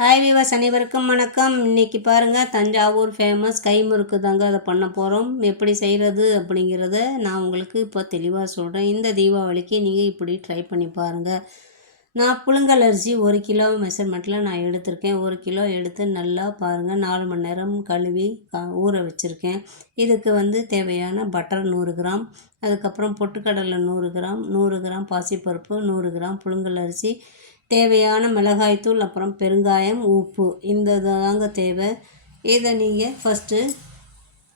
Hi விவாஸ் அனைவருக்கும் வணக்கம். இன்றைக்கி பாருங்கள் தஞ்சாவூர் ஃபேமஸ் கைமுறுக்கு தாங்க அதை பண்ண போகிறோம் எப்படி செய்கிறது அப்படிங்கிறத நான் உங்களுக்கு இப்போ தெளிவாக சொல்கிறேன் இந்த தீபாவளிக்கு நீங்கள் இப்படி ட்ரை பண்ணி பாருங்கள் நான் புழுங்கல் அரிசி ஒரு கிலோ மெஷர்மெண்ட்டில் நான் எடுத்திருக்கேன். ஒரு கிலோ எடுத்து நல்லா பாருங்கள் நாலு மணி நேரம் கழுவி ஊற வச்சுருக்கேன். இதுக்கு வந்து தேவையான பட்டர் நூறு கிராம். அதுக்கப்புறம் பொட்டுக்கடலை நூறு கிராம் நூறு கிராம் பாசிப்பருப்பு நூறு கிராம் புழுங்கல் அரிசி தேவையான மிளகாய்த்தூள் அப்புறம் பெருங்காயம் உப்பு. இந்த தாங்க தேவை. இதை நீங்கள் ஃபஸ்ட்டு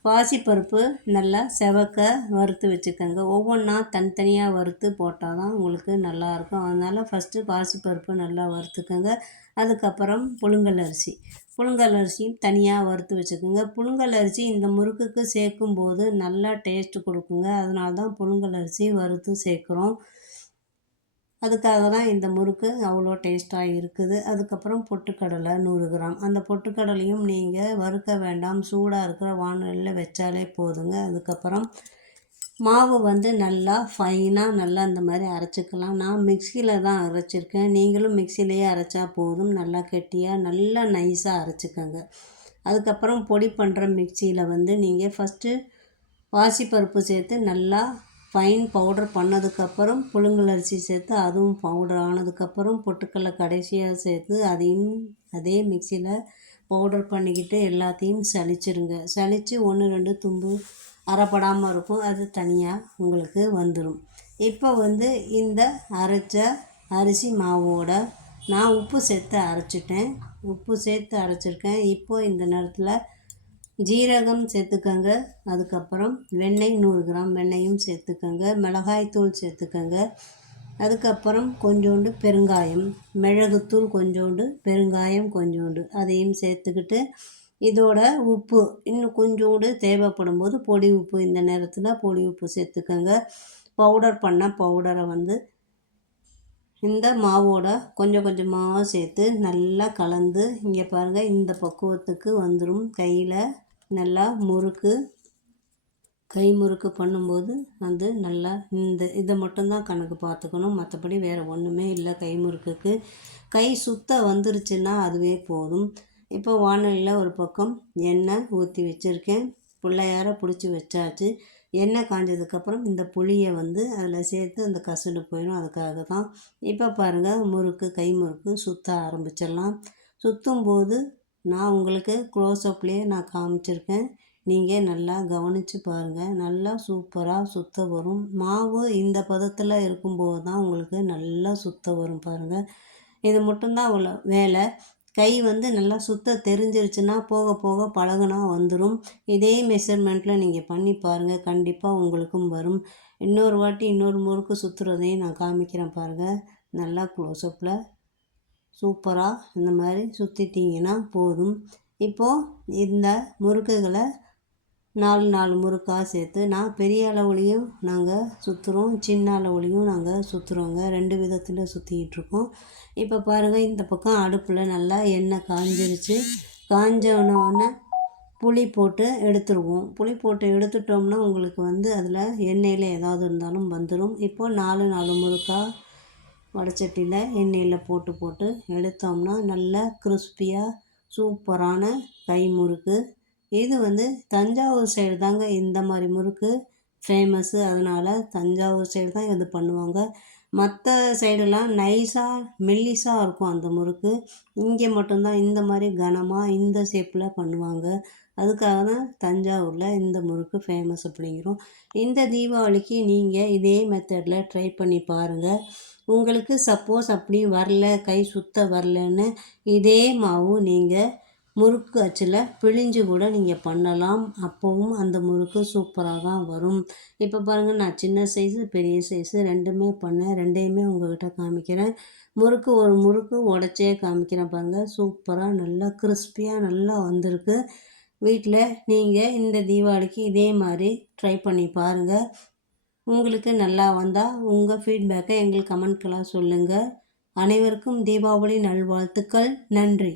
பாசிப்பருப்பு நல்லா செவக்க வறுத்து வச்சுக்கோங்க. ஒவ்வொன்றா தனித்தனியாக வறுத்து போட்டால் தான் உங்களுக்கு நல்லாயிருக்கும். அதனால் ஃபஸ்ட்டு பாசிப்பருப்பு நல்லா வறுத்துக்கோங்க. அதுக்கப்புறம் புழுங்கல் அரிசி. புழுங்கல் அரிசியும் தனியாக வறுத்து வச்சுக்கோங்க. புழுங்கல் அரிசி இந்த முறுக்குக்கு சேர்க்கும்போது நல்லா டேஸ்ட்டு கொடுக்குங்க. அதனால தான் புழுங்கல் அரிசி வறுத்து சேர்க்குறோம். அதுக்காக தான் இந்த முறுக்கு அவ்வளோ டேஸ்ட்டாக இருக்குது. அதுக்கப்புறம் பொட்டுக்கடலை நூறு கிராம். அந்த பொட்டுக்கடலையும் நீங்கள் வறுக்க வேண்டாம். சூடாக இருக்கிற வானொலியில் வச்சாலே போதுங்க. அதுக்கப்புறம் மாவு வந்து நல்லா ஃபைனாக நல்லா இந்த மாதிரி அரைச்சிக்கலாம். நான் மிக்சியில் தான் அரைச்சிருக்கேன். நீங்களும் மிக்சிலேயே அரைச்சா போதும். நல்லா கெட்டியாக நல்லா நைஸாக அரைச்சிக்கோங்க. அதுக்கப்புறம் பொடி பண்ணுற மிக்சியில் வந்து நீங்கள் ஃபஸ்ட்டு பாசிப்பருப்பு சேர்த்து நல்லா ஃபைன் பவுடர் பண்ணதுக்கப்புறம் புழுங்கல் அரிசி சேர்த்து அதுவும் பவுடர் ஆனதுக்கப்புறம் பொட்டுக்கடலை கடைசியாக சேர்த்து அதையும் அதே மிக்சியில் பவுடர் பண்ணிக்கிட்டு எல்லாத்தையும் சளிச்சிருங்க. சளிச்சு ஒன்று ரெண்டு தும்பு அரைப்படாமல் இருக்கும். அது தனியாக உங்களுக்கு வந்துடும் இப்போ வந்து இந்த அரைச்ச அரிசி மாவோட நான் உப்பு சேர்த்து அரைச்சிட்டேன். உப்பு சேர்த்து அரைச்சிருக்கேன். இப்போ இந்த நேரத்தில் ஜீரகம் சேர்த்துக்கங்க. அதுக்கப்புறம் வெண்ணெய் நூறு கிராம் வெண்ணெயும் சேர்த்துக்கங்க. மிளகாய்த்தூள் சேர்த்துக்கங்க. அதுக்கப்புறம் கொஞ்சோண்டு பெருங்காயம் மிளகுத்தூள் கொஞ்சோண்டு பெருங்காயம் கொஞ்சோண்டு அதையும் சேர்த்துக்கிட்டு இதோட உப்பு இன்னும் கொஞ்சோண்டு தேவைப்படும் போது பொடி உப்பு இந்த நேரத்தில் பொடி உப்பு சேர்த்துக்கங்க. பவுடர் பண்ண பவுடரை வந்து இந்த மாவோட கொஞ்சம் கொஞ்சமாக சேர்த்து நல்லா கலந்து இங்கே பாருங்கள் இந்த பக்குவத்துக்கு வந்துடும் கையில். நல்லா முறுக்கு கை முறுக்கு பண்ணும்போது வந்து நல்லா இந்த இதை மட்டும்தான் கணக்கு பார்த்துக்கணும். மற்றபடி வேறு ஒன்றுமே இல்லை கை முறுக்குக்கு. கை சுத்த வந்துருச்சுன்னா அதுவே போதும். இப்போ வானலியில் ஒரு பக்கம் எண்ணெய் ஊற்றி வச்சுருக்கேன். பிள்ளையார பிடிச்சி வச்சாச்சு. எண்ணெய் காஞ்சதுக்கப்புறம் இந்த புளியை வந்து அதில் சேர்த்து அந்த கசுடு போயிடும். அதுக்காக தான் இப்போ பாருங்கள் முறுக்கு கை முறுக்கு சுற்ற ஆரம்பிச்சிடலாம். சுற்றும் போது நான் உங்களுக்கு க்ளோஸ்அப்லேயே நான் காமிச்சிருக்கேன். நீங்கள் நல்லா கவனித்து பாருங்கள் நல்லா சூப்பராக சுத்த வரும். மாவு இந்த பதத்தில் இருக்கும்போது தான் உங்களுக்கு நல்லா சுத்த வரும் பாருங்கள் இது மட்டும்தான் உள்ள வேலை. கை வந்து நல்லா சுத்த தெரிஞ்சிருச்சுன்னா போக போக பழகுனா வந்துடும் இதே மெஷர்மெண்ட்டில் நீங்கள் பண்ணி பாருங்கள் கண்டிப்பாக உங்களுக்கும் வரும். இன்னொரு வாட்டி இன்னொரு முறுக்கு சுற்றுறதையும் நான் காமிக்கிறேன் பாருங்கள் நல்லா க்ளோஸ்அப்பில் சூப்பராக இந்த மாதிரி சுற்றிட்டிங்கன்னா போதும். இப்போது இந்த முறுக்குகளை நாலு நாலு முறுக்காக சேர்த்து நான் பெரிய அளவுலேயும் நாங்கள் சுற்றுறோம் சின்ன அளவுலேயும் நாங்கள் சுற்றுறோங்க ரெண்டு விதத்தில் சுற்றிக்கிட்டு இப்போ பாருங்கள் இந்த பக்கம் அடுப்பில் நல்லா எண்ணெய் காஞ்சிருச்சு. காஞ்சோன்னே புளி போட்டு எடுத்துருவோம். புளி போட்டு எடுத்துட்டோம்னா உங்களுக்கு வந்து அதில் எண்ணெயில் ஏதாவது இருந்தாலும் வந்துடும் இப்போது நாலு நாலு முறுக்காக வடச்சட்டியில் எண்ணெயில் போட்டு போட்டு எடுத்தோம்னா நல்லா கிறிஸ்பியாக சூப்பரான கை முறுக்கு. இது வந்து தஞ்சாவூர் சைடு தாங்க இந்த மாதிரி முறுக்கு ஃபேமஸ்ஸு அதனால் தஞ்சாவூர் சைடு தான் இது பண்ணுவாங்க. மற்ற சைடெல்லாம் நைஸாக மெல்லிஸாக இருக்கும் அந்த முறுக்கு. இங்கே மட்டும்தான் இந்த மாதிரி கனமாக இந்த ஷேப்பில் பண்ணுவாங்க. அதுக்காக தான் தஞ்சாவூரில் இந்த முறுக்கு ஃபேமஸ் அப்படிங்கிறோம். இந்த தீபாவளிக்கு நீங்கள் இதே மெத்தடில் ட்ரை பண்ணி பாருங்கள் உங்களுக்கு சப்போஸ் அப்படி வரல கை சுத்த வரலன்னு இதே மாவு நீங்கள் முறுக்கு அச்சில் பிழிஞ்சு கூட நீங்கள் பண்ணலாம். அப்போவும் அந்த முறுக்கு சூப்பராக தான் வரும். இப்போ பாருங்கள் நான் சின்ன சைஸு பெரிய சைஸு ரெண்டுமே பண்ணேன். ரெண்டையுமே உங்கள்கிட்ட காமிக்கிறேன். முறுக்கு ஒரு முறுக்கு உடச்சே காமிக்கிறேன் பாருங்கள் சூப்பராக நல்லா கிறிஸ்பியாக நல்லா வந்திருக்கு. வீட்டில் நீங்கள் இந்த தீபாவளிக்கு இதே மாதிரி ட்ரை பண்ணி பாருங்கள் உங்களுக்கு நல்லா வந்தால் உங்கள் ஃபீட்பேக்கை எங்களுக்கு கமெண்ட்களாக சொல்லுங்கள் அனைவருக்கும் தீபாவளி நல்வாழ்த்துக்கள். நன்றி.